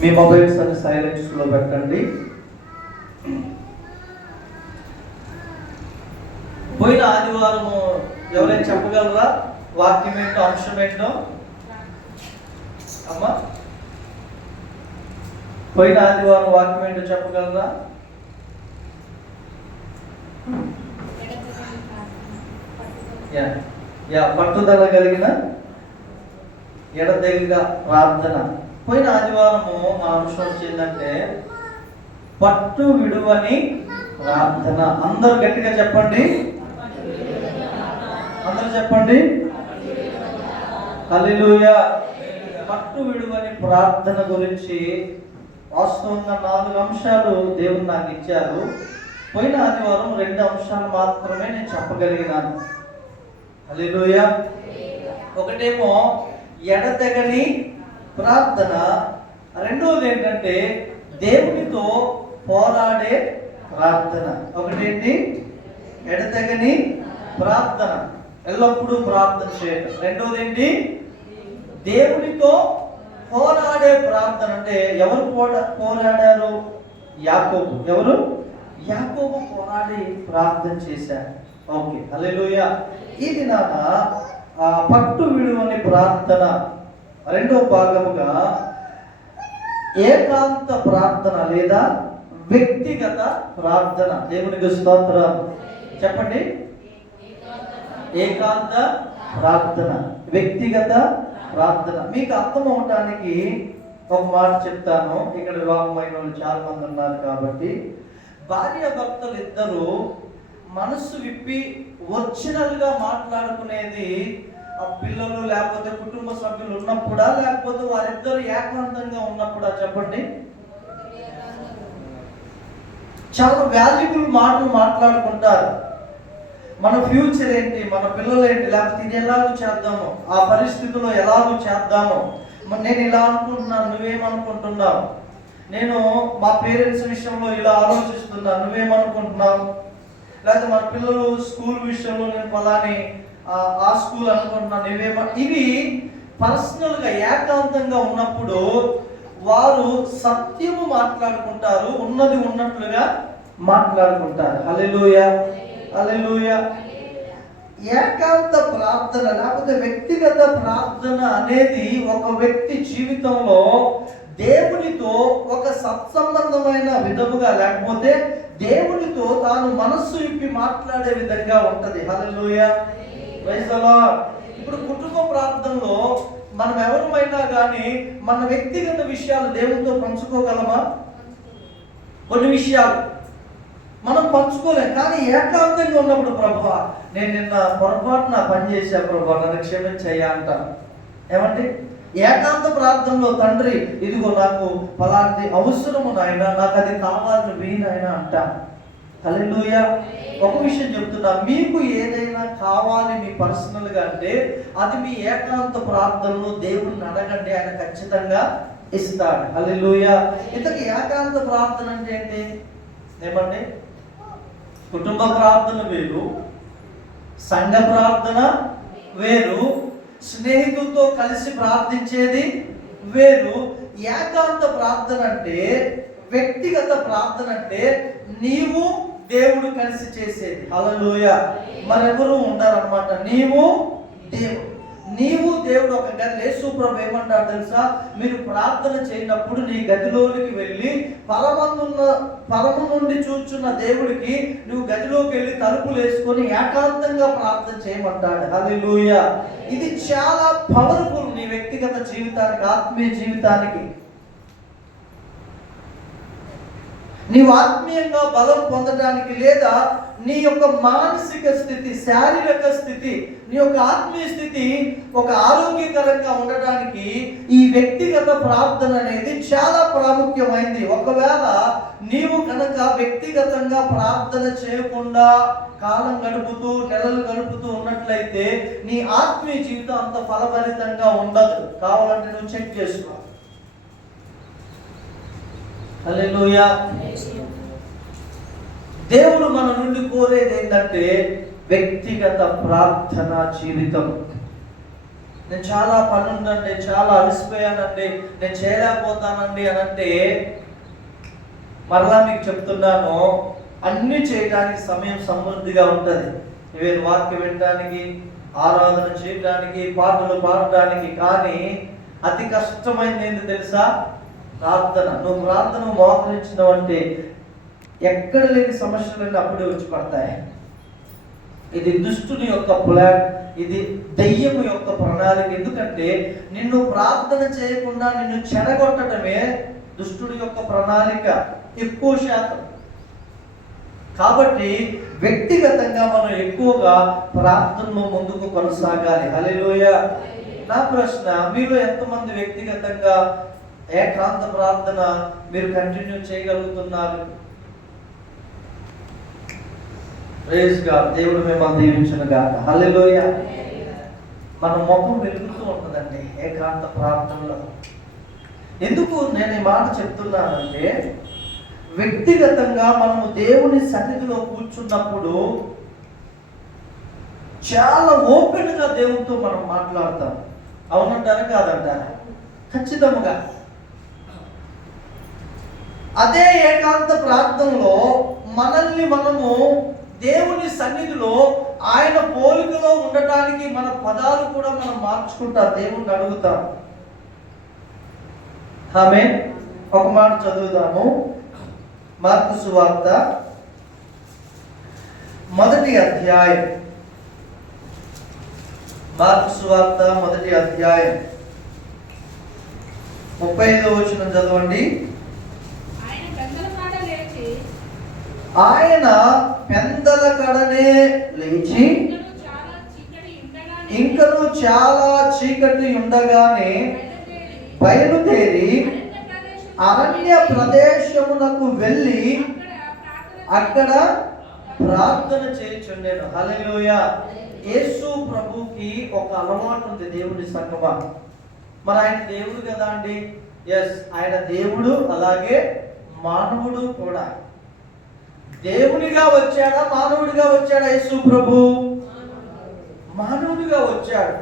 మీ mobiles అని సైలెన్స్లో పెట్టండి. పోయిన ఆదివారము ఎవరైనా చెప్పగలరా వాక్యం ఏంటో, అంశం ఏంటో? అమ్మా, పోయిన ఆదివారం వాక్యం ఏంటో చెప్పగలరా? పట్టుదల కలిగిన ఎడతెగక ప్రార్థన. పోయిన ఆదివారము మా అంశం వచ్చిందంటే పట్టు విడువని ప్రార్థన. అందరూ గట్టిగా చెప్పండి, అందరూ చెప్పండి హల్లెలూయా. పట్టు విడువని ప్రార్థన గురించి వాస్తవంగా 4 అంశాలు దేవుడు నాకు ఇచ్చారు. పోయిన ఆదివారం 2 అంశాలు మాత్రమే నేను చెప్పగలిగినాను. హల్లెలూయా. ఒకటేమో ఎడతెగని ప్రార్థన, రెండోది ఏంటంటే దేవునితో పోరాడే ప్రార్థన. ఒకటేంటి? ఎడతెగని ప్రార్థన, ఎల్లప్పుడూ ప్రార్థన చేయడం. రెండోది ఏంటి? దేవునితో పోరాడే ప్రార్థన. అంటే ఎవరు పోరాడారు? యాకోబు. ఎవరు? యాకోబు పోరాడి ప్రార్థన చేశారు. ఓకే, హల్లెలూయా. ఈ దినాన పట్టు విడువని ప్రార్థన రెండో భాగముగా ఏకాంత ప్రార్థన లేదా వ్యక్తిగత ప్రార్థన. దేవునికి స్తోత్రం. చెప్పండి, ఏకాంత ప్రార్థన, వ్యక్తిగత ప్రార్థన. మీకు అర్థం అవటానికి ఒక మాట చెప్తాను. ఇక్కడ వివాహమైన వాళ్ళు చాలా మంది ఉన్నారు కాబట్టి, భార్య భర్తలు ఇద్దరు మనసు విప్పి ఒరిజినల్ గా మాట్లాడుకునేది ఆ పిల్లలు లేకపోతే కుటుంబ సభ్యులు ఉన్నప్పుడా, లేకపోతే వారిద్దరు ఏకాంతంగా ఉన్నప్పుడా? చెప్పండి. చాలా వాల్యుబుల్ మాటలు మాట్లాడుకుంటారు. మన ఫ్యూచర్ ఏంటి, మన పిల్లలు ఏంటి, లేకపోతే ఇది ఎలాగో చేద్దాము, ఆ పరిస్థితిలో ఎలాగో చేద్దాము, నేను ఇలా అనుకుంటున్నాను, నువ్వేమనుకుంటున్నావు, నేను మా పేరెంట్స్ విషయంలో ఇలా ఆలోచిస్తున్నాను, నువ్వేమనుకుంటున్నావు, లేకపోతే మన పిల్లలు స్కూల్ విషయంలో నేను ఫలాని ఆ స్కూల్ అనుకుంటున్నాను, ఇవి పర్సనల్ గా ఏకాంతంగా ఉన్నప్పుడు వారు సత్యము మాట్లాడుకుంటారు, ఉన్నది ఉన్నట్లుగా మాట్లాడుకుంటారు. హల్లెలూయా, హల్లెలూయా. ఏకాంత ప్రార్థన లేకపోతే వ్యక్తిగత ప్రార్థన అనేది ఒక వ్యక్తి జీవితంలో దేవునితో ఒక సత్సంబంధమైన విధముగా, లేకపోతే దేవునితో తాను మనస్సు ఇప్పి మాట్లాడే విధంగా ఉంటది. హల్లెలూయా, ప్రైజ్ ది లార్డ్. ఇప్పుడు కుటుంబ ప్రార్థనలో మనం ఎవరమైనా కానీ మన వ్యక్తిగత విషయాలు దేవునితో పంచుకోగలమా? కొన్ని విషయాలు మనం పంచుకోలేం. కానీ ఏకాంతంగా ఉన్నప్పుడు, ప్రభువా నేను నిన్న పొరపాటున పని చేశా ప్రభువా, నన్ను క్షమించయ్యా అంటాను. ఏమంటే ఏకాంత ప్రార్థనలో తండ్రి ఇదిగో నాకు ఫలాంటి అవసరము నాయన, నాకు అది కావాలని వీనైనా అంటాను. హల్లెలూయా. ఒక విషయం చెప్తున్నా, మీకు ఏదైనా కావాలి మీ పర్సనల్ గా అంటే అది మీ ఏకాంత ప్రార్థనలో దేవుడిని అడగండి, ఆయన ఖచ్చితంగా ఇస్తాడు. హల్లెలూయా. ఇంతకీ ఏకాంత ప్రార్థన అంటే ఏంటి? ఏమండి, కుటుంబ ప్రార్థన వేరు, సంఘ ప్రార్థన వేరు, స్నేహితులతో కలిసి ప్రార్థించేది వేరు. ఏకాంత ప్రార్థన అంటే, వ్యక్తిగత ప్రార్థన అంటే నీవు దేవుడు కలిసి చేసేది. హల్లెలూయా. మరెవరు ఉండరు అనమాట. నీవు దేవుడు ఒక గది. యేసు ప్రభు ఏమంటారు తెలుసా? మీరు ప్రార్థన చేయనప్పుడు నీ గదిలోనికి వెళ్ళి పరము నుండి చూచున్న దేవుడికి నువ్వు గదిలోకి వెళ్ళి తలుపులు వేసుకొని ఏకాంతంగా ప్రార్థన చేయమంటాడు. హల్లెలూయా. ఇది చాలా పవర్ఫుల్ నీ వ్యక్తిగత జీవితానికి, ఆత్మీయ జీవితానికి. నీవు ఆత్మీయంగా బలం పొందడానికి, లేదా నీ యొక్క మానసిక స్థితి, శారీరక స్థితి, నీ యొక్క ఆత్మీయ స్థితి ఒక ఆరోగ్యకరంగా ఉండడానికి ఈ వ్యక్తిగత ప్రార్థన అనేది చాలా ప్రాముఖ్యమైనది. ఒకవేళ నీవు కనుక వ్యక్తిగతంగా ప్రార్థన చేయకుండా కాలం గడుపుతూ, నెలలు గడుపుతూ ఉన్నట్లయితే నీ ఆత్మీయ జీవితం అంత ఫలభరితంగా ఉండదు. కావాలంటే నువ్వు చెక్ చేసుకో. హల్లెలూయా. దేవుడు మన నుండి కోరేది ఏంటంటే వ్యక్తిగత ప్రార్థన జీవితం. నేను చాలా పని ఉందండి, చాలా అలసిపోయానండి, నేను చేయలేకపోతానండి అని అంటే, మరలా మీకు చెప్తున్నాను, అన్ని చేయడానికి సమయం సమృద్ధిగా ఉంటుంది. ఈవెన్ వాక్యం వినడానికి, ఆరాధన చేయడానికి, పాటలు పాడడానికి. కానీ అతి కష్టమైనది ఏంటి తెలుసా? ప్రార్థన. నువ్వు ప్రార్థన మోకరించినావు అంటే ఎక్కడ లేని సమస్యలన్నీ అప్పుడే వచ్చి పడతాయి. ఇది దుష్టుని యొక్క ప్లాన్, ఇది దెయ్యము యొక్క ప్రణాళిక. ఎందుకంటే నిన్ను ప్రార్థన చేయకుండా నిన్ను చెడగొట్టడమే దుష్టుడి యొక్క ప్రణాళిక ఎక్కువ శాతం. కాబట్టి వ్యక్తిగతంగా మనం ఎక్కువగా ప్రార్థనలో ముందుకు కొనసాగాలి. హల్లెలూయా. నా ప్రశ్న, మీలో ఎంతమంది వ్యక్తిగతంగా ఏకాంత ప్రార్థన మీరు కంటిన్యూ చేయగలుగుతున్నారు? Praise God. దేవుడు మిమ్మల్ని దీవించును గాక. హల్లెలూయా. మన ముఖం వెలుగుతూ ఉంటుందండి ఏకాంత ప్రార్థనలో. ఎందుకు నేను ఈ మాట చెప్తున్నానంటే, వ్యక్తిగతంగా మనము దేవుని సన్నిధిలో కూర్చున్నప్పుడు చాలా ఓపెన్గా దేవునితో మనం మాట్లాడతాం. అవునంటారా కాదంటారా? ఖచ్చితంగా. అదే ఏకాంత ప్రార్థనలో మనల్ని మనము దేవుని సన్నిధిలో ఆయన పోలికలో ఉండటానికి మన పదాలు కూడా మనం మార్చుకుంటాం, దేవుణ్ణి అడుగుతాం. ఆమేన్. ఒక మాట చదువుదాము. మార్కు సువార్త 1వ అధ్యాయం. మార్కు సువార్త 1వ అధ్యాయం 35వ వచనం చదవండి. ఆయన పెందల కడనే లేచి ఇంకను చాలా చీకటి ఉండగానే బయలుదేరి అరణ్య ప్రదేశమునకు వెళ్ళి అక్కడ ప్రార్థన చేయుచుండెను. హల్లెలూయా. యేసు ప్రభుకి ఒక అలవాటు ఉంది దేవుని సంగమా. మరి ఆయన దేవుడు కదా అండి. ఎస్, ఆయన దేవుడు, అలాగే మానవుడు కూడా. దేవునిగా వచ్చాడా, మానవుడిగా వచ్చాడా? యేసు ప్రభు మానవుడిగా వచ్చాడు,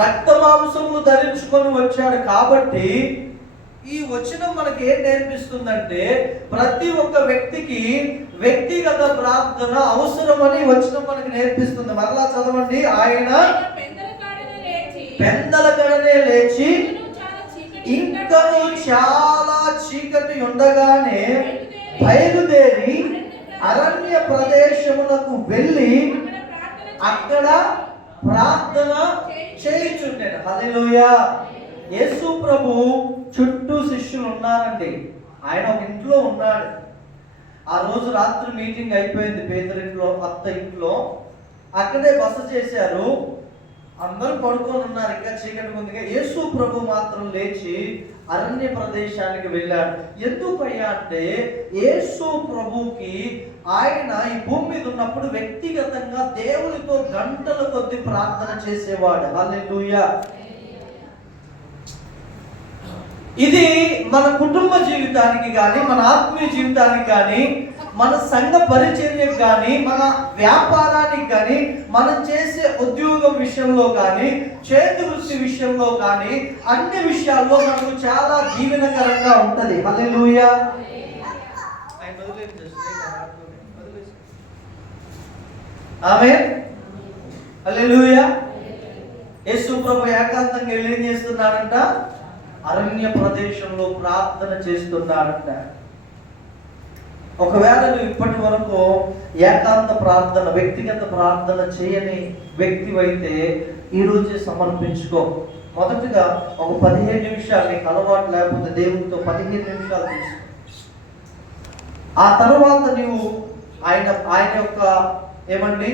రక్త మాంసములు ధరించుకొని వచ్చాడు. కాబట్టి ఈ వచనం మనకి ఏం నేర్పిస్తుందంటే, ప్రతి ఒక్క వ్యక్తికి వ్యక్తిగత ప్రార్థన అవసరమని వచనం మనకి నేర్పిస్తుంది. మరలా చదవండి. ఆయన పెందల కడనే లేచి ఇంకను చాలా చీకటి ఉండగానే బయలుదేరి అరణ్య ప్రదేశమునకు వెళ్ళి అక్కడ ప్రార్థన చేయుచుండెను. హల్లెలూయా. యేసు ప్రభు చుట్టూ శిష్యులు ఉన్నారండి. ఆయన ఒక ఇంట్లో ఉన్నాడు. ఆ రోజు రాత్రి మీటింగ్ అయిపోయింది పేదరింట్లో, అత్త ఇంట్లో. అక్కడే బస చేశారు. అందరూ పడుకొని ఉన్నారు, ఇంకా చీకటి ముందుగా. యేసు ప్రభు మాత్రం లేచి అరణ్య ప్రదేశానికి వెళ్ళాడు. ఎందుకయ్యా అంటే, యేసు ప్రభుకి ఆయన ఈ భూమి మీద ఉన్నప్పుడు వ్యక్తిగతంగా దేవునితో గంటల కొద్ది ప్రార్థన చేసేవాడు. హల్లెలూయా. ఇది మన కుటుంబ జీవితానికి కానీ, మన ఆత్మీయ జీవితానికి కానీ, మన సంఘ పరిచర్యకు కానీ, మన వ్యాపారానికి కానీ, మనం చేసే ఉద్యోగం విషయంలో కానీ, చేతి వృత్తి విషయంలో కానీ, అన్ని విషయాల్లో మనకు చాలా దీవెనకరంగా ఉంటది. హల్లెలూయా. ఆమేన్. హల్లెలూయా. యేసు ప్రభు ఏకాంతంగా వెళ్ళి ఏం చేస్తున్నాడంట? అరణ్య ప్రదేశంలో ప్రార్థన చేస్తున్నాడంట. ఒకవేళ నువ్వు ఇప్పటి వరకు ఏకాంత ప్రార్థన, వ్యక్తిగత ప్రార్థన చేయని వ్యక్తివైతే ఈరోజే సమర్పించుకో. మొదటిగా ఒక 15 నిమిషాలు, నీకు అలవాటు లేకపోతే దేవునితో 15 నిమిషాలు తీసుకో. ఆ తర్వాత నీవు ఆయన యొక్క ఏమండి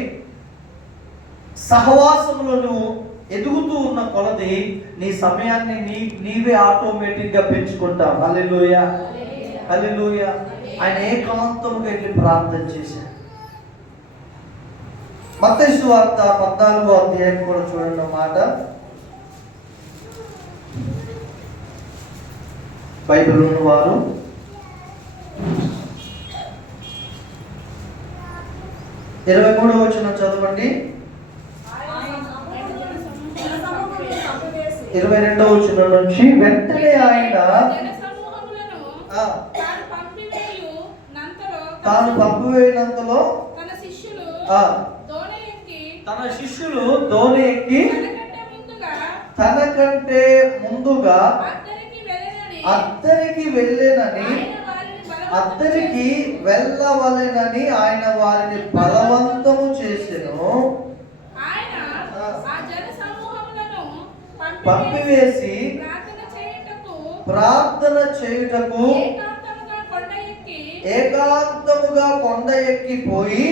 సహవాసంలో నువ్వు ఎదుగుతూ ఉన్న కొలది నీ సమయాన్ని నీవే ఆటోమేటిక్గా పెంచుకుంటావు. హల్లెలూయా. హల్లెలూయా. ఆయన ఏకాంతముగా వెళ్ళి ప్రార్థన చేశాడు. మత్తయి సువార్త 14వ అధ్యాయం కూడా చూడండి మాట. బైబిల్ ఉన్నవారు 23వ వచనం చదవండి. 22వ వచనం నుంచి వెంటనే ఆయన తాను పంపివేయనంతలో తన శిష్యులు దోణి ఎక్కి తనకంటే ముందుగా అద్దరికి వెళ్ళవలెనని ఆయన వారిని బలవంతము చేసెను. పంపివేసి ప్రార్థన చేయుటకు ఏకాంతముగా కొండ ఎక్కిపోయి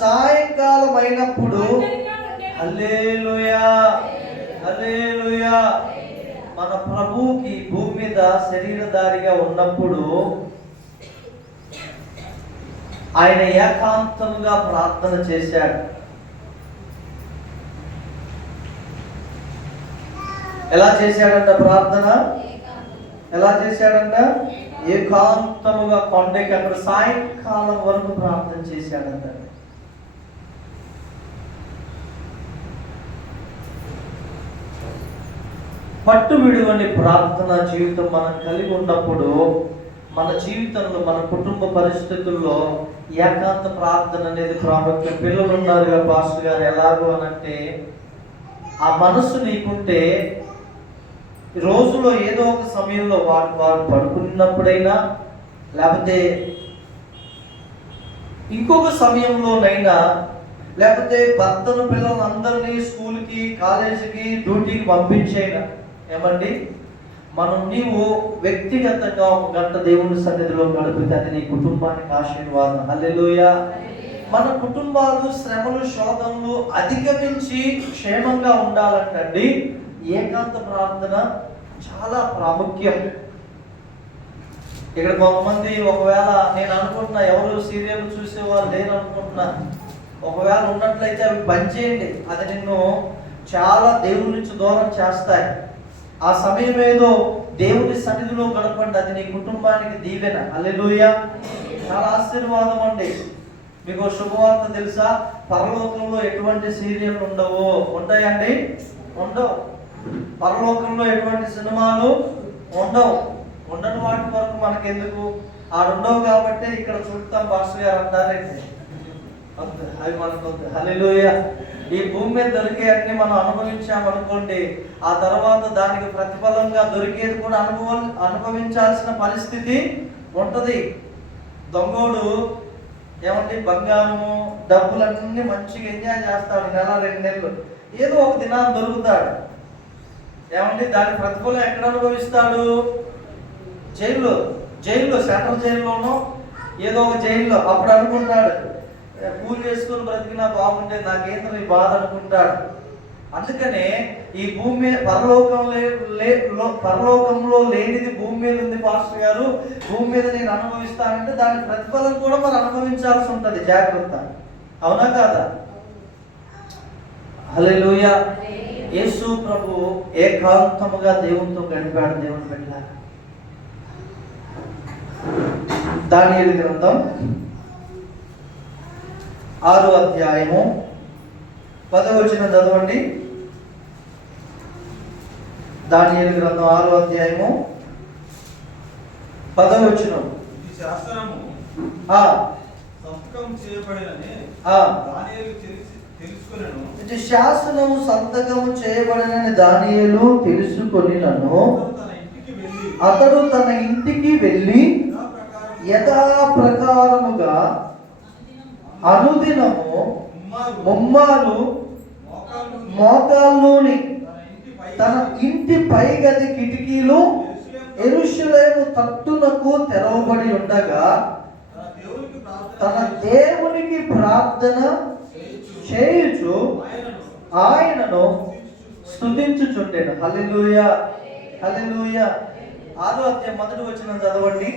సాయంకాలం అయినప్పుడు హల్లెలూయా హల్లెలూయా మన ప్రభువుకి భూమి మీద శరీరధారిగా ఉన్నప్పుడు ఆయన ఏకాంతముగా ప్రార్థన చేశాడు. ఎలా చేశాడంట ప్రార్థన? ఎలా చేశాడంట? ఏకాంతముగా కొండకి అక్కడ సాయంకాలం వరకు ప్రార్థన చేశాడంట. పట్టు విడువని ప్రార్థన జీవితం మనం కలిగి ఉన్నప్పుడు మన జీవితంలో మన కుటుంబ పరిస్థితుల్లో ఏకాంత ప్రార్థన అనేది ప్రాముఖ్యం. పిల్లలు ఉన్నారుగా పాస్టర్ గారు, ఎలాగో అనంటే ఆ మనసు నీకుంటే రోజులో ఏదో ఒక సమయంలో వారు పడుకున్నప్పుడైనా లేకపోతే ఇంకొక సమయంలోనైనా లేకపోతే భర్తను పిల్లలందరినీ స్కూల్కి కాలేజీకి డ్యూటీకి పంపించేనా ఏమండి నీవు వ్యక్తిగతంగా 1 గంట దేవుని సన్నిధిలో గడిపితే అది నీ కుటుంబానికి ఆశీర్వాదం. హల్లెలూయా. మన కుటుంబాలు శ్రమలు శోధనలు అధిగమించి క్షేమంగా ఉండాలంటండి ఏకాంత ప్రార్థన చాలా ప్రాముఖ్యం. ఇక్కడ కొంతమంది ఒకవేళ నేను అనుకుంటున్నా ఎవరు సీరియల్ చూసేవాళ్ళు లేరు అనుకుంటున్నా, ఒకవేళ ఉన్నట్లయితే అవి పనిచేయండి. అది నిన్ను చాలా దేవుడి నుంచి దూరం చేస్తాయి. ఆ సమయం ఏదో దేవుని సన్నిధిలో గడపండి, అది నీ కుటుంబానికి దీవెన. హల్లెలూయా. చాలా ఆశీర్వాదం అండి. మీకు శుభవార్త తెలుసా? పరలోకంలో ఎటువంటి సీరియల్ ఉండవు. ఉంటాయండి? ఉండవు. పరలోకంలో ఎటువంటి సినిమాలు ఉండవు. ఉండని వాటి వరకు మనకెందుకు? ఆడుండవు కాబట్టి ఇక్కడ చూడతాం పాస్టర్ గారు అంటారండి. అవి మనకు హల్లెలూయా. ఈ భూమి మీద దొరికే అన్ని మనం అనుభవించామనుకోండి, ఆ తర్వాత దానికి ప్రతిఫలంగా దొరికేది కూడా అనుభవించాల్సిన పరిస్థితి ఉంటది. దొంగోడు ఏమంటే బంగారము డబ్బులన్నీ మంచిగా ఎంజాయ్ చేస్తాడు, 1-2 నెలలు. ఏదో ఒక దినాన్ని దొరుకుతాడు. ఏమంటే దాని ప్రతిఫలం ఎక్కడ అనుభవిస్తాడు? జైల్లో సెంట్రల్ జైల్లోనో ఏదో ఒక జైల్లో. అప్పుడు అనుకుంటాడు కూలి చేసుకుని బ్రతికినా బాగుంటే నాకేంద్ర ఈ బాధ అనుకుంటాడు. అందుకనే ఈ భూమి మీద పరలోకంలో లేనిది భూమి మీద ఉంది పాస్టర్ గారు. భూమి మీద నేను అనుభవిస్తానంటే దాని ప్రతిఫలం కూడా మనం అనుభవించాల్సి ఉంటుంది. జాగ్రత్త. అవునా కాదా? హల్లెలూయా. యేసు ప్రభు ఏకాంతముగా దేవునితో గడిపాడు. దేవుని బిడ్డ దానియేలు గ్రంథం 6వ అధ్యాయము 10వ వచనం చదవండి. దానియేలు గ్రంథం 6వ అధ్యాయము 10వ వచనం. శాసనము సంతకము చేయబడినని దానియేలు తెలుసుకొనినను అతడు తన ఇంటికి వెళ్ళి యథాప్రకారముగా అనుదినము ముమ్మారు మోకాల్లోని తన ఇంటి పై గది కిటికీలు యెరూషలేము తట్టునకు తెరవబడి ఉండగా తన దేవునికి ప్రార్థన చేయుచు ఆయనను స్తుతించుచుండెను. హల్లెలూయా హల్లెలూయా. 6వ అధ్యాయం 1వ వచనం చదవండి.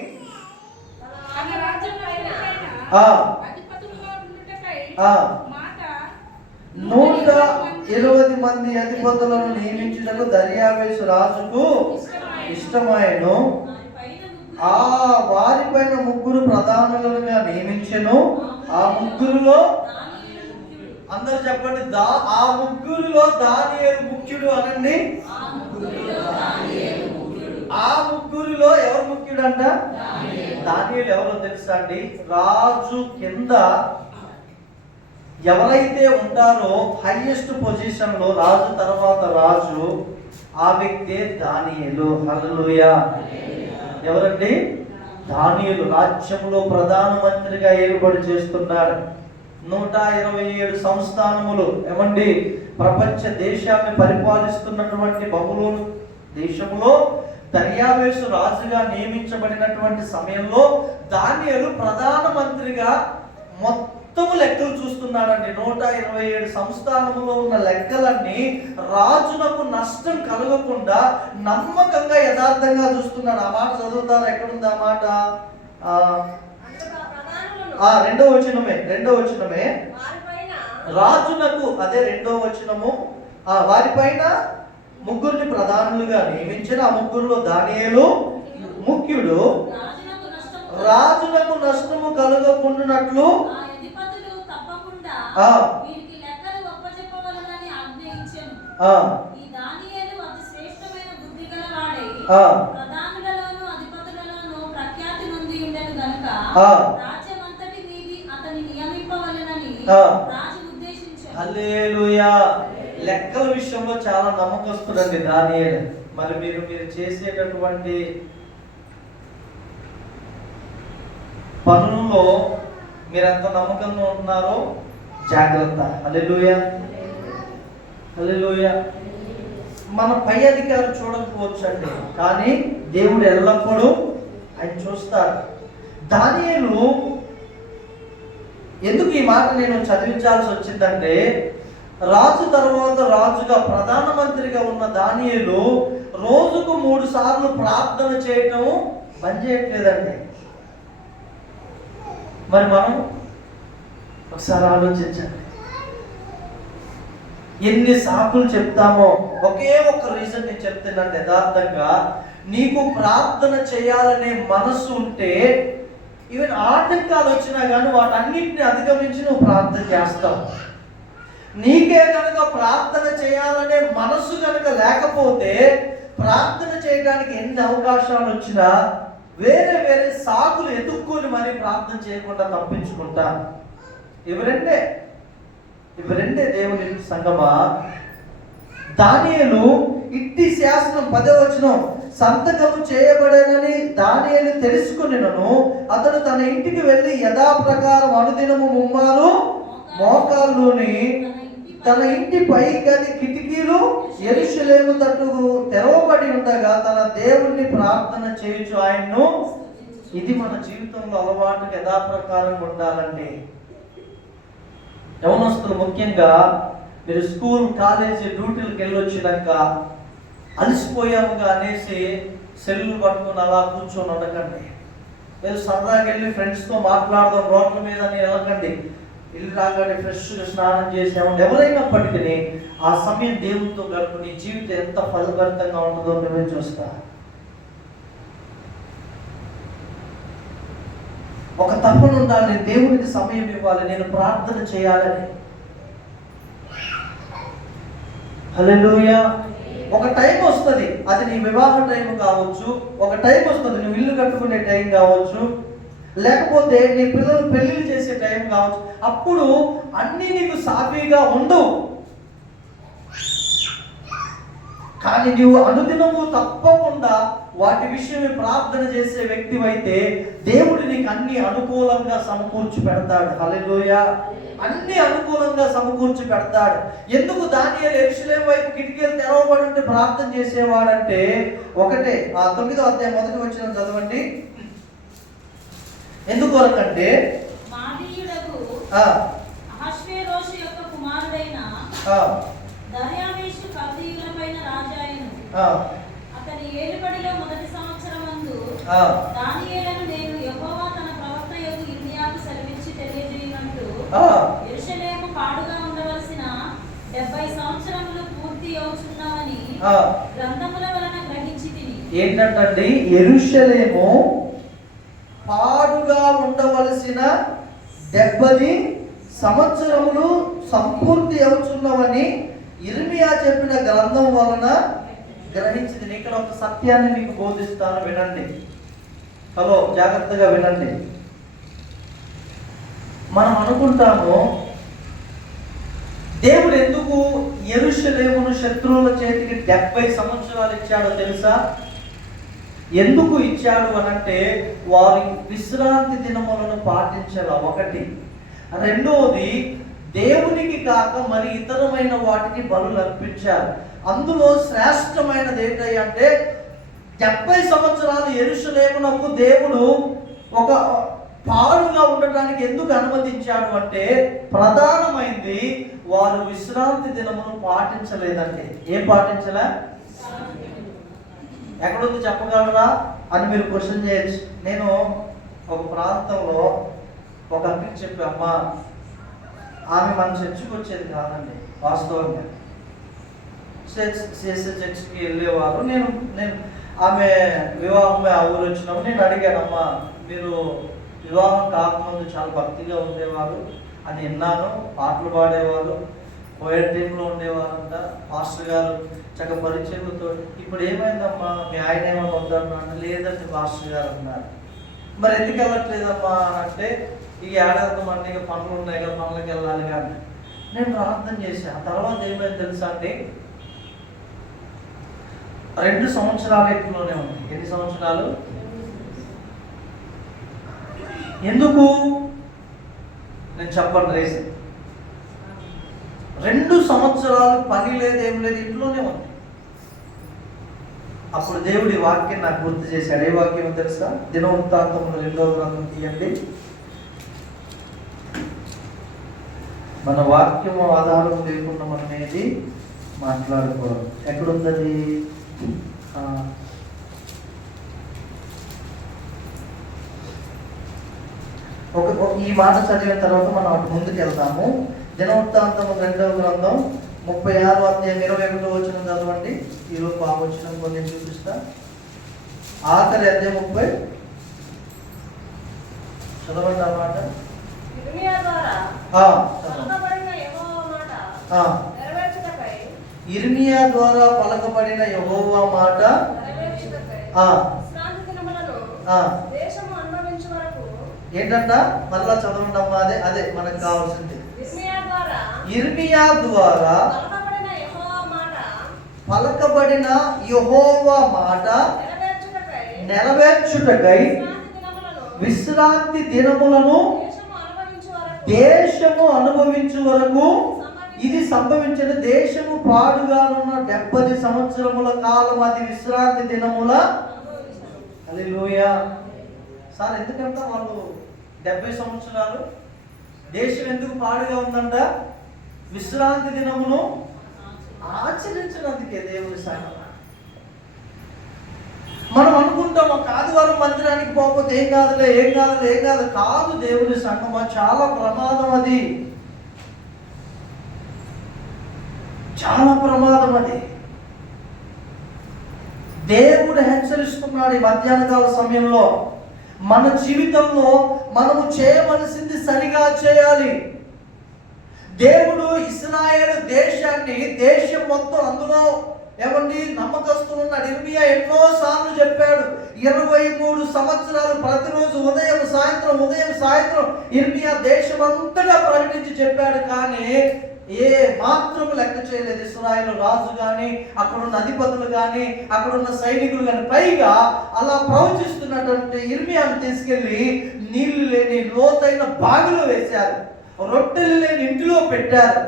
120 మంది అధిపతులను నియమించుటకు దర్యావేషు రాజుకు ఇష్టమాయెను. ఆ వారిపైన 3 ప్రధానులుగా నియమించెను. ఆ ముగ్గురులో అందరూ చెప్పండి. ఆ ముగ్గురిలో దానియేలు ముఖ్యుడు అనండి. ఆ ముగ్గురిలో ఎవరు ముఖ్యుడు అంట? దానియేలు ఎవరో తెలుసా అండి? రాజు కింద ఎవరైతే ఉంటారో హైయెస్ట్ పొజిషన్ లో, రాజు తర్వాత రాజు, ఆ వ్యక్తే దానియేలు. హల్లెలూయా. ఎవరండి? దానియేలు రాజ్యంలో ప్రధానమంత్రిగా ఏర్పాటు చేస్తున్నాడు. 127 సంస్థానములు ఏమండి ప్రపంచ దేశాన్ని పరిపాలిస్తున్నటువంటి బబులోను దేశంలో దర్యావేషు రాజుగా నియమించబడినటువంటి సమయంలో దానియేలు ప్రధానమంత్రిగా మొత్తము లెక్కలు చూస్తున్నాడండి. 127 సంస్థానములో ఉన్న లెక్కలన్నీ రాజునకు నష్టం కలగకుండా నమ్మకంగా యథార్థంగా చూస్తున్నాడు. ఆ మాట చదువుతారు, ఎక్కడుంది ఆ మాట? రెండో వచనమే రాజునకు, అదే రెండో వచనము, వారిపైన ముగ్గురిని ప్రధానులుగా నియమించిన ఆ ముగ్గురులో దానియేలు ముఖ్యుడు. రాజునకు నష్టము కలగకుండానట్లు హల్లెలూయా. లెక్కల విషయంలో చాలా నమ్మకస్తుడండి దానియేలు. మరి మీరు చేసేటటువంటి పనుల్లో మీరు ఎంత నమ్మకంగా ఉంటున్నారో జాగ్రత్త. హల్లెలూయా, హల్లెలూయా. మన పై అధికారులు చూడకపోవచ్చు అండి, కానీ దేవుడు ఎల్లప్పుడూ ఆయన చూస్తాడు. దానియేలు ఎందుకు ఈ మాట నేను చదివించాల్సి వచ్చిందంటే, రాజు తర్వాత రాజుగా ప్రధానమంత్రిగా ఉన్న దానియేలు రోజుకు 3 సార్లు ప్రార్థన చేయటం బంద్ చేయట్లేదండి. మరి మనం ఒకసారి ఆలోచించండి. ఎన్ని సాకులు చెప్తామో. ఒకే ఒక రీజన్ నేను చెప్తున్నాను యథార్థంగా. నీకు ప్రార్థన చేయాలనే మనస్సు ఉంటే ఈవెన్ ఆటంకాలు వచ్చినా కానీ వాటన్నిటిని అధిగమించి నువ్వు ప్రార్థన చేస్తావు. నీకే కనుక ప్రార్థన చేయాలనే మనస్సు కనుక లేకపోతే ప్రార్థన చేయడానికి ఎన్ని అవకాశాలు వచ్చినా వేరే సాకులు ఎదుక్కొని మరి ప్రార్థన చేయకుండా తప్పించుకుంటా. ఇవి రెండే దేవుని సంగమా. దానియేలు ఇట్టి శాసనం 10వ వచనం సంతకము చేయబడేనని దానియేలు తెలుసుకొనినను అతడు తన ఇంటికి వెళ్ళి యథాప్రకారం అనుదినము 3 మారు మోకాల్లోని తన ఇంటి పై గది కిటికీలు యెరూషలేము తట్టుకు తెరవబడి ఉండగా తన దేవుణ్ణి ప్రార్థన చేయుచు ఆయన్ను. ఇది మన జీవితంలో అలవాటుకు యథాప్రకారంగా ఉండాలండి. యవనస్తులు ముఖ్యంగా మీరు స్కూల్ కాలేజీ డ్యూటీలకు వెళ్ళొచ్చినాక అలసిపోయాముగా అనేసి సెల్లు పట్టుకుని అలా కూర్చొని ఉండకండి. మీరు సరదాగా వెళ్ళి ఫ్రెండ్స్తో మాట్లాడదాం రోడ్ల మీద వెళ్ళకండి. ఇల్లు రాగానే ఫ్రెష్గా స్నానం చేసాము. ఎవరైనప్పటికీ ఆ సమయం దేవునితో గడుపు. నీ జీవితం ఎంత ఫలభరితంగా ఉంటుందో నువ్వే చూస్తా. ఒక తపన ఉండాలి, నేను దేవునికి సమయం ఇవ్వాలి, నేను ప్రార్థన చేయాలని. హల్లెలూయా. ఒక టైం వస్తుంది, అది నీ వివాహ టైం కావచ్చు, ఒక టైం వస్తుంది నువ్వు ఇల్లు కట్టుకునే టైం కావచ్చు, లేకపోతే నీ పిల్లలు పెళ్లిళ్ళు చేసే టైం కావచ్చు. అప్పుడు అన్నీ నీకు సాఫీగా ఉండవు. కానీ నువ్వు అనుదినము తప్పకుండా వాటి విషయమే ప్రార్థన చేసే వ్యక్తివైతే దేవుడు నీకు అన్ని అనుకూలంగా సమకూర్చి పెడతాడు. హల్లెలూయా. అన్ని అనుకూలంగా సమకూర్చి పెడతాడు. ఎందుకు దానియేలు యెరూషలేము వైపు కిటికీలు తెరవబడి ఉంటే ప్రార్థన చేసేవాడంటే ఒకటే, 9వ అధ్యాయం 1వ వచనం చదవండి. ఎందుకు వరకంటే అహష్వేరోషు యొక్క కుమారుడైన దర్యావేషు కల్దీయులపైన రాజాయను. అతని ఏలుబడిలో మొదటి సంవత్సరమందు దానియేలును నేను యెహోవా తన ప్రవక్త యొగు ఇర్మీయాకు సెలవిచ్చి తెలియజేయనట్టు యెరూషలేము పాడుగా ఉండవలసిన 70 సంవత్సరములు పూర్తి అవుచున్నామని గ్రంథముల వలన గ్రహించితిని. ఏంటంటే యెరూషలేము పాడుగా ఉండవలసిన 70 సంవత్సరములు సంపూర్తి అవుతున్నవని ఇర్మియా చెప్పిన గ్రంథం వలన గ్రహించింది. ఇక్కడ ఒక సత్యాన్ని మీకు బోధిస్తాను, వినండి. హలో, జాగ్రత్తగా వినండి. మనం అనుకుంటాము దేవుడు ఎందుకు యెరూషలేమును శత్రువుల చేతికి 70 సంవత్సరాలు ఇచ్చాడో తెలుసా? ఎందుకు ఇచ్చాడు అనంటే వారి విశ్రాంతి దినములను పాటించాల, ఒకటి. రెండవది, దేవునికి కాక మరి ఇతరమైన వాటికి బలులు అర్పించారు. అందులో శ్రేష్టమైనది ఏంటంటే 70 సంవత్సరాలు యెరూషలేమునకు దేవుడు ఒక పాడుగా ఉండటానికి ఎందుకు అనుమతించాడు అంటే ప్రధానమైంది వారు విశ్రాంతి దినమును పాటించలేదంటే. ఏం పాటించలే? ఎక్కడుంది చెప్పగలరా అని మీరు క్వశ్చన్ చేయొచ్చు. నేను ఒక ప్రాంతంలో ఒక అక్కకి చెప్పి, అమ్మా, ఆమె మన చర్చికి వచ్చేది కాదండి వాస్తవంగా, చర్చికి వెళ్ళేవారు. నేను ఆమె వివాహమే ఆ ఊరు వచ్చినప్పుడు నేను అడిగానమ్మా, మీరు వివాహం కాకముందు చాలా భక్తిగా ఉండేవారు అని విన్నాను, పాటలు పాడేవారు, పోయే టైంలో ఉండేవారంట, మాస్టర్ గారు చక్కగా పరిచయంతో. ఇప్పుడు ఏమైందమ్మా, మీ ఆయన ఏమైనా వద్దన్నా? లేదంటే మాస్టర్ గారు అన్నారు. మరి ఎందుకు వెళ్ళట్లేదమ్మా అంటే, ఈ ఏడాది మంది పనులు ఉన్నాయి కదా, పనులకు వెళ్ళాలి కానీ. నేను ప్రార్థన చేశాను. ఆ తర్వాత ఏమైంది తెలుసా అండి, 2 సంవత్సరాల ఇంట్లోనే ఉంది. ఎన్ని సంవత్సరాలు? ఎందుకు? నేను చెప్పండి రీజన్. 2 సంవత్సరాలు పని లేదు, ఏం లేదు, ఇంట్లోనే ఉంది. అప్పుడు దేవుడి వాక్యం నాకు గుర్తు చేశాడు. ఏ వాక్యం తెలుసా? దినవృత్తాంతములు 2వ గ్రంథం తీయండి. మన వాక్యము ఆధారం లేకుండా మనం ఏది మాట్లాడుకోవాలి. ఎక్కడుంది? ఈ మాట చదివిన తర్వాత మనం అటు ముందుకు వెళ్తాము. దినవృత్తాంతము 2వ గ్రంథం 36వ అధ్యాయం 21వ వచనం చదవండి. ఈరోజు బాగా వచ్చిన కొన్ని చూపిస్తా. ఆఖరి అధ్యాయం 30 చదవండి ఆ మాట. ఇర్మియా ద్వారా పలకబడిన యెహోవా మాట ఏంటంట? మళ్ళా చదవండి అమ్మా. అదే మనకు కావాల్సింది. ఇర్మియా ద్వారా పలకబడిన యెహోవా మాట నెరవేర్చుటకై విశ్రాంతి దినములను దేశము అనుభవించు వరకు ఇది సంభవించిన. దేశము పాడుగానున్న 70 సంవత్సరముల కాలం అది విశ్రాంతి దినముల. హల్లెలూయా. సార్, ఎందుకంట వాళ్ళు 70 సంవత్సరాలు దేశం ఎందుకు పాడుగా ఉందంట? విశ్రాంతి దినమును ఆచరించినందుకే దేవుని సాయం. మనం అనుకుంటాం ఒక ఆదివారం మందిరానికి పోకపోతే ఏం కాదు. కాదు దేవుని సంగమా, చాలా ప్రమాదం అది, చాలా ప్రమాదం అది. దేవుడు హెచ్చరిస్తున్నాడు ఈ మధ్యాహ్న కాల సమయంలో. మన జీవితంలో మనము చేయవలసింది సరిగా చేయాలి. దేవుడు ఇశ్రాయేలు దేశాన్ని, దేశం మొత్తం అందులో ఏమండి నమ్మకస్తులు ఉన్నాడు. ఇర్మియా ఎన్నో సార్లు చెప్పాడు. 23 సంవత్సరాలు ప్రతిరోజు ఉదయం సాయంత్రం ఇర్మియా దేశం అంతటా ప్రకటించి చెప్పాడు. కానీ ఏ మాత్రం లెక్క చేయలేదు ఇశ్రాయేలు రాజు కానీ, అక్కడున్న అధిపతులు కానీ, అక్కడున్న సైనికులు కానీ. పైగా అలా ప్రవచిస్తున్నటువంటి ఇర్మియాను తీసుకెళ్లి నీళ్లు లేని లోతైన బావిలో వేశారు, రొట్టెలు లేని ఇంటిలో పెట్టారు,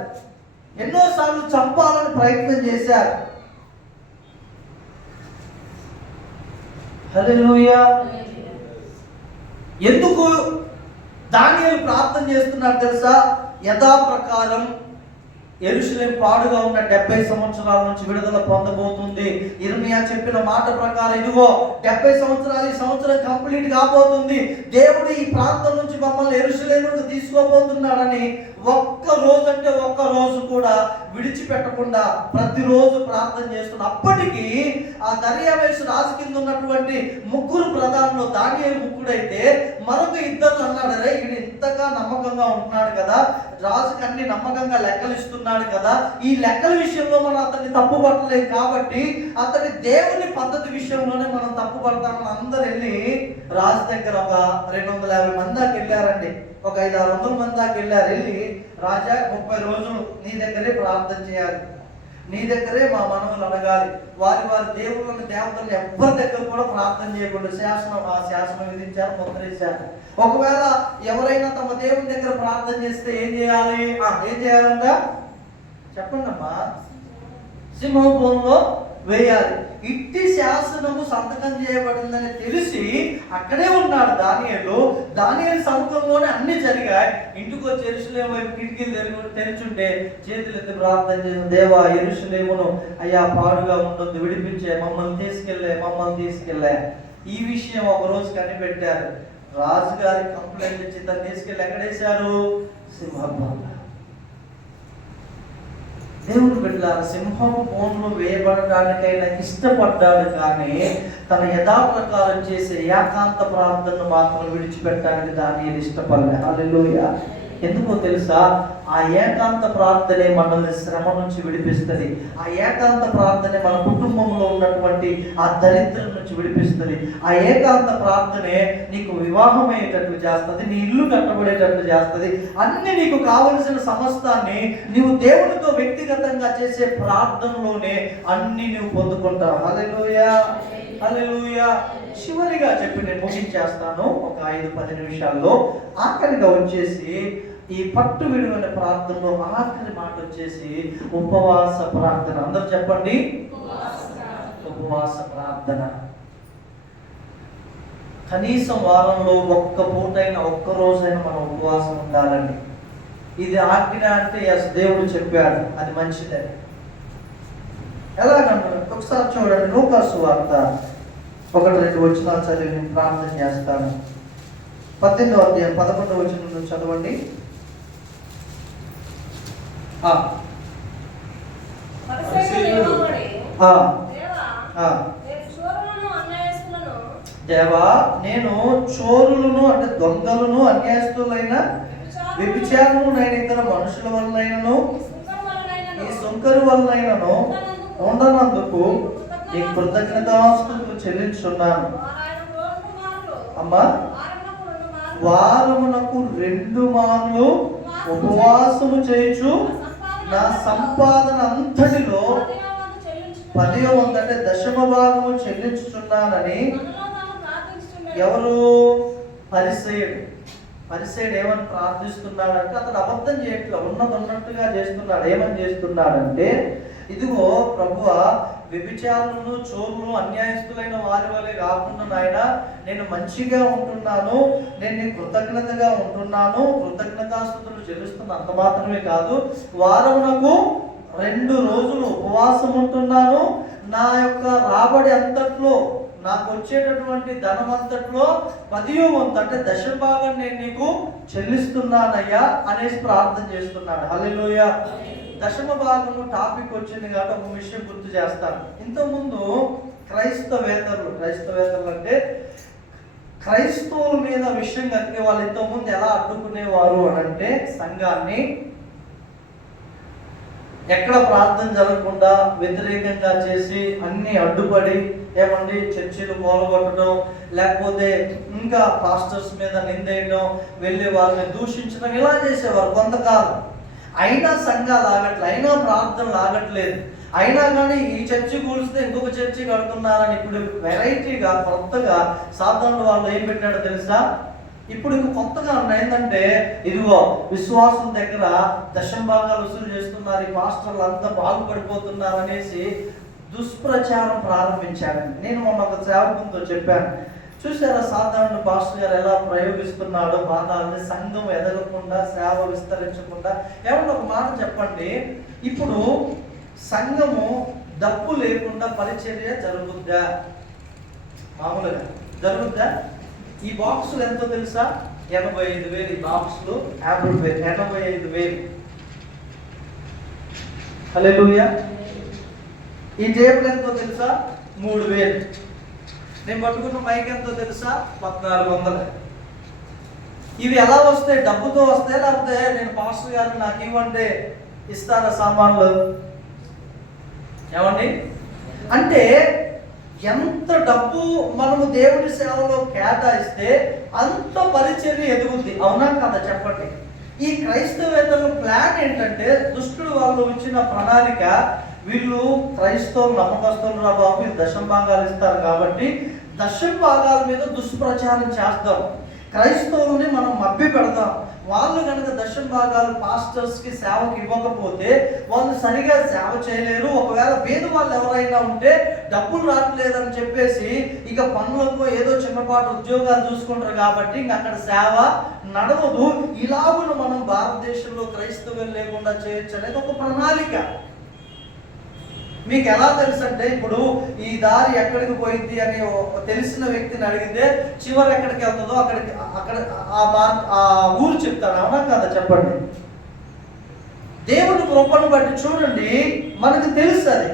ఎన్నోసార్లు చంపాలని ప్రయత్నం చేశారు. హల్లెలూయా. ఎందుకు దానియేలు ప్రార్థన చేస్తున్నారు తెలుసా? యథాప్రకారం యెరూషలేము పాడుగా ఉన్న 70 సంవత్సరాల నుంచి విడుదల పొందబోతుంది. ఇర్మియా చెప్పిన మాట ప్రకారం ఇదిగో 70 సంవత్సరాలు, ఈ సంవత్సరం కంప్లీట్ కాబోతుంది. దేవుడు ఈ ప్రాంతం నుంచి మమ్మల్ని యెరూషలేముకు తీసుకోబోతున్నాడని ఒక్క రోజు అంటే ఒక్క రోజు కూడా విడిచిపెట్టకుండా ప్రతిరోజు ప్రార్థన చేస్తున్న. అప్పటికి ఆ దర్యావేషు రాజు కింద ఉన్నటువంటి ముగ్గురు ప్రధానులు దానియేలు ముగ్గుడైతే మరొక ఇద్దరు అన్నాడు, రే ఈయన ఇంతగా నమ్మకంగా ఉంటున్నాడు కదా, రాజుకి అన్ని నమ్మకంగా లెక్కలు ఇస్తున్నాడు కదా, ఈ లెక్కల విషయంలో మనం అతన్ని తప్పు పట్టలేదు కాబట్టి అతని దేవుని పద్ధతి విషయంలోనే మనం తప్పు పడతామని అందరు వెళ్ళి రాజు దగ్గర ఒక 250 మంది దాకా వెళ్ళారండి. ఒక 500-600 మంది దాకా వెళ్ళారు. వెళ్ళి, రాజా 30 రోజులు నీ దగ్గరే ప్రార్థన చేయాలి, నీ దగ్గరే మా మనవులు అడగాలి, వారి దేవుళ్ళని దేవతలను ఎవరి దగ్గర కూడా ప్రార్థన చేయకుండా శాసనం విధించారు, ముద్రేశారు. ఒకవేళ ఎవరైనా తమ దేవుని దగ్గర ప్రార్థన చేస్తే ఏం చేయాలంట చెప్పండి అమ్మా, సింహభూమిలో వేయాలి. ఇట్టి శాసనము సంతకం చేయబడిందని తెలిసి అక్కడే ఉన్నాడు దానియేలు సముఖంలోనే అన్ని జరిగాయి. ఇంటికి వచ్చి యెరూషలేము వైపు కిటికీలు తెరిచుంటే చేతులు ఎత్తి ప్రార్థన చేసిన, దేవా యెరూషలేమును అయ్యా పాడుగా ఉంటుంది, విడిపించే, మమ్మల్ని తీసుకెళ్ళే. ఈ విషయం ఒక రోజు కనిపెట్టారు. రాజుగారి కంప్లైంట్ ఇచ్చి తను తీసుకెళ్ళి ఎక్కడేశారు? సింహభూమిలో. దేవుడు బిడ్డలారా, సింహపు బోన్లో వేయబడటానికైనా ఇష్టపడ్డాడు, కానీ తన యథాప్రకారం చేసే ఏకాంత ప్రార్థనను మాత్రం విడిచిపెట్టడానికి దానియేలు ఇష్టపడలేదు. హల్లెలూయా. ఎందుకో తెలుసా? ఆ ఏకాంత ప్రార్థనే మనల్ని శ్రమ నుంచి విడిపిస్తుంది. ఆ ఏకాంత ప్రార్థనే మన కుటుంబంలో ఉన్నటువంటి ఆ దరిద్రం నుంచి విడిపిస్తుంది. ఆ ఏకాంత ప్రార్థనే నీకు వివాహం అయ్యేటట్లు చేస్తుంది, నీ ఇల్లు కట్టబడేటట్లు చేస్తుంది. అన్ని నీకు కావలసిన సమస్తాన్ని నీవు దేవునితో వ్యక్తిగతంగా చేసే ప్రార్థనలోనే అన్ని నువ్వు పొందుకుంటావు. హల్లెలూయా, హల్లెలూయా. చివరిగా చెప్పి నేను ముగించేస్తాను ఒక 5-10 నిమిషాల్లో. ఆఖరిగా వచ్చేసి ఈ పట్టు విడువైన ప్రార్థనలో ఆఖరి మాట వచ్చేసి ఉపవాస ప్రార్థన. అందరూ చెప్పండి, ఉపవాస ప్రార్థన. కనీసం వారంలో ఒక్క పూటైనా, ఒక్క రోజైనా మనం ఉపవాసం ఉండాలండి. ఇది ఆజ్ఞ అంటే దేవుడు చెప్పాడు, అది మంచిదే. ఎలాగంటారు? ఒకసారి చూడండి, లూకాసు వార్త 1-2 వచనాలు చదివి నేను ప్రార్థన చేస్తాను. 18వ అధ్యాయం 11వ వచనం నుంచి చదవండి. దేవా, నేను చోరులను అంటే దొంగలను, అన్యాయస్తులైన వ్యభిచారము నేను ఇతర మనుషుల వలనైనను ఈ సుంకరు వలనైనను ఉండనందుకు నీ కృతజ్ఞతాస్తుతులు చెల్లించున్నాను. అమ్మా, వారమునకు 2 మార్లు ఉపవాసము చేయుచు నా సంపాదన అంతటిలో 10వ వంతు అంటే 10వ భాగము చెల్లించుచున్నానని. ఎవరు? పరిసయ్యుడు ఏమని ప్రార్థిస్తున్నాడంటే, అతడు అబద్ధం చేయట్లా, ఉన్నట్టుగా చేస్తున్నాడు. ఏమని చేస్తున్నాడంటే, ఇదిగో ప్రభువా, వ్యభిచారులను, చోరులను, అన్యాయస్తులైన వారి వలె కాకుండా నాయన నేను మంచిగా ఉంటున్నాను, నేను నీ కృతజ్ఞతగా ఉంటున్నాను, కృతజ్ఞతాస్తుతులు చెల్లిస్తున్నా. అంత మాత్రమే కాదు, వారమునకు 2 రోజులు ఉపవాసం ఉంటున్నాను, నా యొక్క రాబడి అంతట్లో, నాకు వచ్చేటటువంటి ధనం అంతట్లో 10వ వంతు అంటే 10వ భాగం నేను నీకు చెల్లిస్తున్నానయ్యా అనేసి ప్రార్థన చేస్తున్నాడు. హల్లెలూయా. 10వ భాగము టాపిక్ వచ్చింది కాబట్టి ఒక విషయం గుర్తు చేస్తాను. ఇంతకుముందు క్రైస్తవేతరులు అంటే క్రైస్తవుల మీద విషయం కట్టే వాళ్ళు ఇంతకుముందు ఎలా అడ్డుకునేవారు అని అంటే, సంఘాన్ని ఎక్కడ ప్రార్థన జరగకుండా వ్యతిరేకంగా చేసి అన్ని అడ్డుపడి ఏమండి చర్చిలు కూలగొట్టడం, లేకపోతే ఇంకా పాస్టర్స్ మీద నిందేయడం, వెళ్ళి వాళ్ళని దూషించడం, ఇలా చేసేవారు కొంతకాలం. అయినా సంఘాలు ఆగట్లేదు, అయినా ప్రార్థనలు ఆగట్లేదు. అయినా కానీ ఈ చర్చి కూలిస్తే ఇంకొక చర్చి కడుతున్నారని ఇప్పుడు వెరైటీగా కొత్తగా సాధారణ వాళ్ళు ఏం పెట్టాడో తెలుసా? ఇప్పుడు ఇంక కొత్తగా ఏంటంటే, ఇదిగో విశ్వాసం దగ్గర 10వ భాగాలు వసూలు చేస్తున్నారు, ఈ పాస్టర్లు అంతా బాగుపడిపోతున్నారు అనేసి దుష్ప్రచారం ప్రారంభించాడండి. నేను మొన్న ఒక సేవకునితో చెప్పాను, చూసారా సాధారణ పాస్టర్ గారు ఎలా ప్రయోగిస్తున్నాడో బాధాలని, సంఘం ఎదగకుండా, సేవ విస్తరించకుండా. ఏమన్నా ఒక మాట చెప్పండి, ఇప్పుడు సంఘము డబ్బు లేకుండా పరిచర్య జరుగుద్దా? మామూలుగా జరుగుద్దా? ఈ బాక్సులు ఎంతో తెలుసా? 85,000 ఈ బాక్స్లు యాభై వేలు, 85,000. హల్లెలూయా. ఈ టేబుల్ ఎంతో తెలుసా? 3,000. నేను పట్టుకున్న మైక్ ఎంతో తెలుసా? 1,400. ఇవి ఎలా వస్తాయి? డబ్బుతో వస్తాయి, లేకపోతే నేను పాస్టర్ గారు నాకు ఇవ్వంటే ఇస్తారా సామాన్లు? ఏమండి? అంటే ఎంత డబ్బు మనము దేవుని సేవలో కేటాయిస్తే అంత పరిచర్య ఎదుగుద్ది. అవునా కదా? చెప్పండి. ఈ క్రైస్తవేతల ప్లాన్ ఏంటంటే, దుష్టుడు వాళ్ళు ఇచ్చిన ప్రణాళిక, వీళ్ళు క్రైస్తవులు నమ్మకస్తులు రా బాబు, వీళ్ళు దశమ భాగాలు ఇస్తారు కాబట్టి దశమ భాగాల మీద దుష్ప్రచారం చేద్దాం, క్రైస్తవుల్ని మనం మభ్య పెడదాం. వాళ్ళు కనుక దశమ భాగాలు పాస్టర్స్కి సేవకి ఇవ్వకపోతే వాళ్ళు సరిగా సేవ చేయలేరు. ఒకవేళ పేద వాళ్ళు ఎవరైనా ఉంటే డబ్బులు రావట్లేదని చెప్పేసి ఇక పనులకు ఏదో చిన్నపాటు ఉద్యోగాలు చూసుకుంటారు కాబట్టి ఇంక అక్కడ సేవ నడవదు. ఇలాగును మనం భారతదేశంలో క్రైస్తవులు లేకుండా చేయొచ్చు అనేది ఒక ప్రణాళిక. మీకు ఎలా తెలుసు అంటే, ఇప్పుడు ఈ దారి ఎక్కడికి పోయింది అని తెలిసిన వ్యక్తిని అడిగితే చివరి ఎక్కడికి వెళ్తుందో అక్కడ ఆ ఊరు చెప్తాడు. అవునా కదా? చెప్పండి. దేవుని కృపను బట్టి చూడండి, మనకు తెలుస్తుంది.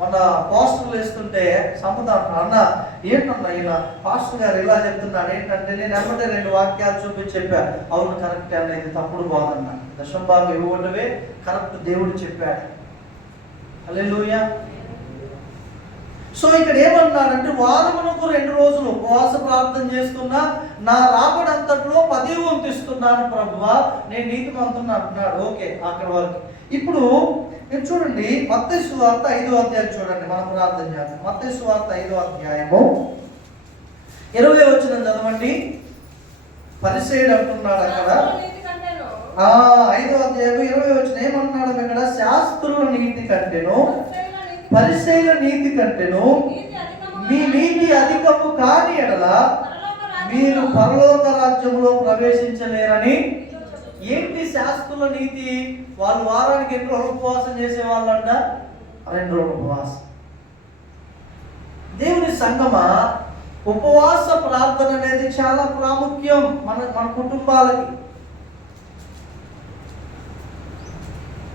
మన పోస్టర్లు వేస్తుంటే సంపద అన్న ఏంటన్నా ఈయన పాస్టర్ గారు ఇలా చెప్తున్నాడు ఏంటంటే, నేను ఎమ్మటే 2 వాక్యాలు చూపించి చెప్పా. అవును, కరెక్ట్ అనేది తప్పుడు బాగున్నా, దశమ భాగం ఇవ్వటమే కరెక్ట్, దేవుడు చెప్పాడు. హల్లెలూయా. సో ఇక్కడ ఏమన్నారంటే, వారమునకు 2 రోజులు ఉపవాస ప్రార్థన చేస్తున్నా, నా రాబడంతట్లో 10 వంతు ఇస్తున్నాను ప్రభువా, నేను నీతిమంతుని అంటున్నాడు. ఓకే, అక్కడ వరకు. ఇప్పుడు మీరు చూడండి, మత్తయి సువార్త 5వ అధ్యాయం చూడండి, మనం ప్రార్థన చేద్దాం. మత్తయి సువార్త 5వ అధ్యాయము 20వ వచనం చదవండి. పరిసయ్యుడు అంటున్నాడు అక్కడ, 5వ అధ్యాయం 20వ వచనం ఏమంటున్నాడు ఇక్కడ? శాస్త్రుల నీతి కంటేను పరిసయ్యుల నీతి కంటేను మీ నీతి అధికము కాని ఎడల మీరు పరలోక రాజ్యంలో ప్రవేశించలేరని. ఏంటి శాస్త్రుల నీతి? వాళ్ళు వారానికి 2 రోజులు ఉపవాసం చేసే వాళ్ళంట, 2 రోజులు ఉపవాసం. దేవుని సంగమా, ఉపవాస ప్రార్థన అనేది చాలా ప్రాముఖ్యం మన కుటుంబాలకి.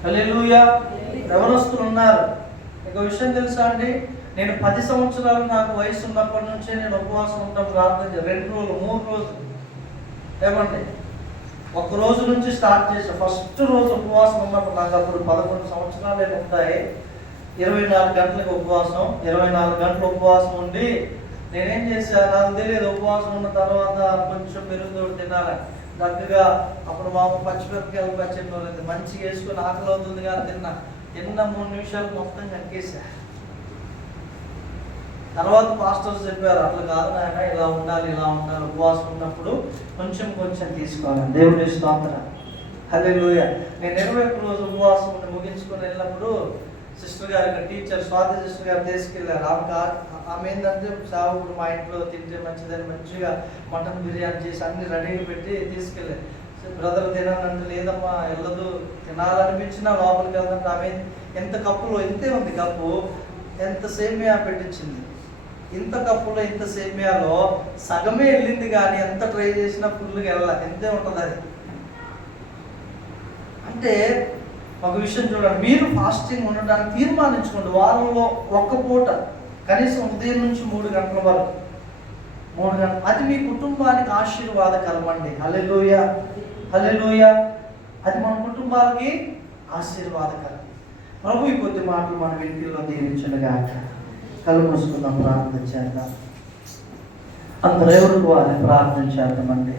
హల్లెలూయా. యవనస్తులు ఉన్నారు. ఒక విషయం తెలుసా అండి, నేను 10 సంవత్సరాలు నాకు వయసు ఉన్నప్పటి నుంచే నేను ఉపవాసం ఉంటాం, ప్రార్థన 2 రోజులు 3 రోజులు. ఏమండి, 1 రోజు నుంచి స్టార్ట్ చేసా. ఫస్ట్ రోజు ఉపవాసం ఉన్నప్పుడు నాకు అప్పుడు 11 సంవత్సరాలు ఉంటాయి. 24 గంటలకు ఉపవాసం, 24 గంటలు ఉపవాసం ఉండి నేనేం చేశా, నాకు తెలియదు. ఉపవాసం ఉన్న తర్వాత కొంచెం మెరుగుదోడు తినాలని దగ్గరగా అప్పుడు మా పచ్చిమిరపకాయలు పచ్చి మంచిగా వేసుకొని ఆకలి అవుతుంది కానీ తిన్న 3 నిమిషాలు మొత్తం కక్కేసా. తర్వాత పాస్టర్స్ చెప్పారు, అట్లా కాదు నాయన, ఇలా ఉండాలి ఉపవాసం ఉన్నప్పుడు కొంచెం తీసుకోవాలి. దేవుడి స్తోత్రం. హల్లెలూయా. నేను 21 రోజు ఉపవాసం ముగించుకొని వెళ్ళినప్పుడు సిస్టర్ గారు, టీచర్ స్వాతి సిస్టర్ గారు తీసుకెళ్ళారు. ఆమె ఏంటంటే, సావుకుడు మా ఇంట్లో తింటే మంచిదని మంచిగా మటన్ బిర్యానీ చేసి అన్ని రెడీగా పెట్టి తీసుకెళ్ళారు. బ్రదర్ తినాలంటే, లేదమ్మా వెళ్ళదు, తినాలనిపించినా లోపలికి వెళ్దంటే. ఆమె ఎంత కప్పులో, ఇంతే ఉంది కప్పు, ఎంత సేమియా పెట్టించింది. ఇంత కప్పులో ఇంత సేమియాలో సగమే వెళ్ళింది, కానీ ఎంత ట్రై చేసినా ఫుల్గా వెళ్ళాలి, ఎంతే ఉంటుంది అది. అంటే ఒక విషయం చూడండి, మీరు ఫాస్టింగ్ ఉండడానికి తీర్మానించుకోండి. వారంలో 1 పూట కనీసం ఉదయం నుంచి 3 గంటల వరకు, 3 గంటలు. అది మీ కుటుంబానికి ఆశీర్వాదకరం అండి. హల్లెలూయా. హల్లెలూయా. అది మన కుటుంబాలకి ఆశీర్వాదకరం. ప్రభు ఈ కొద్ది మాటలు మన వెనుకల్లో దీవించునుగాక. కళ్ళు మూసుకుందాం, ప్రార్థన చేద్దాం. అందరూ ఎవరికి వారిని ప్రార్థన చేద్దామండి.